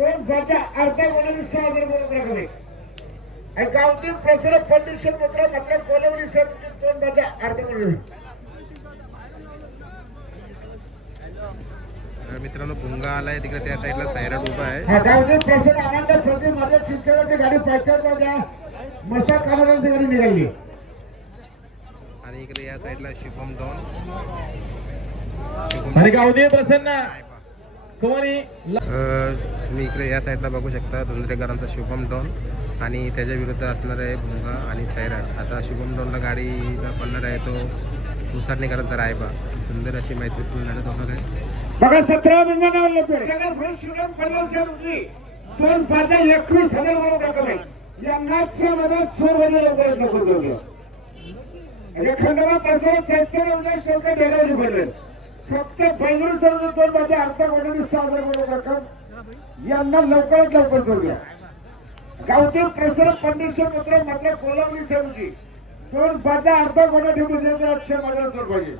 दोन जात्या अर्धा कोणी 6,000 रकमे आणि गावठी प्रसर फाउंडेशन मित्र म्हटलं कोलवडी सर दोन जात्या अर्धा कोणी. मित्रांनो भुंगा आलाय तिकडे त्या साईडला सायराट उभा आहे. हा गावठी प्रसर आनंद सर्दी माझ्या चिंचवडची गाडी पायथ्यावर द्या मसा कामाला गाडी निघाली. आणि इकडे या साईडला शुभम डॉन आणि गावदे प्रसन्न कुमारी. तुम्ही इकडे या साईडला बघू शकता धुंद्रेकरांचा शुभम डॉन आणि त्याच्या विरुद्ध असणार आहे भुंगा आणि सैराट. आता शुभम डॉनला गाडीला पडणार आहे तो मुसाटणेकरांचा रायबा. सुंदर अशी मैत्रीपूर्ण लढत होणार आहे. बघा 17 मिनिटांना दोन पाच 21,000 रकमे या मॅचच्या मध्ये चोरवाडी लवकर खंडोबा प्रसाद चैतन्य शुल्क डेरावली पडले. फक्त बेंगळूर सोडून दोन माझे अर्धा कोटी 6,000 रक्कम यांना लवकरात लवकर करूया. गावठी प्रसार फाउंडेशन मित्र म्हटलं कोलवडी समिती दोन बाजा अर्धा कोटी ठेवून 6,000 पाहिजे.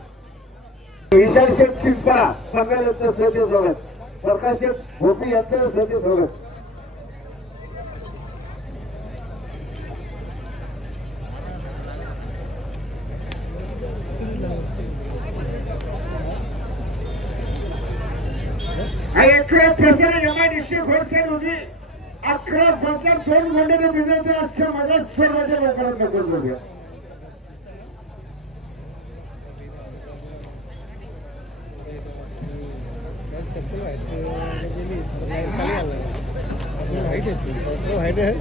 विशाल शेठ चिंपा सांगायचं सध्या सोबत प्रकाश शेठ होपी यांचं सध्या सोबत. अकरा प्रसार एमआयडीसी होलसेल होती 11 बाजार दोन मंडळी बिझनेसचे अच्छा माझ्या सर्वांच्या लवकरात लवकर बघूया. वाईट आहे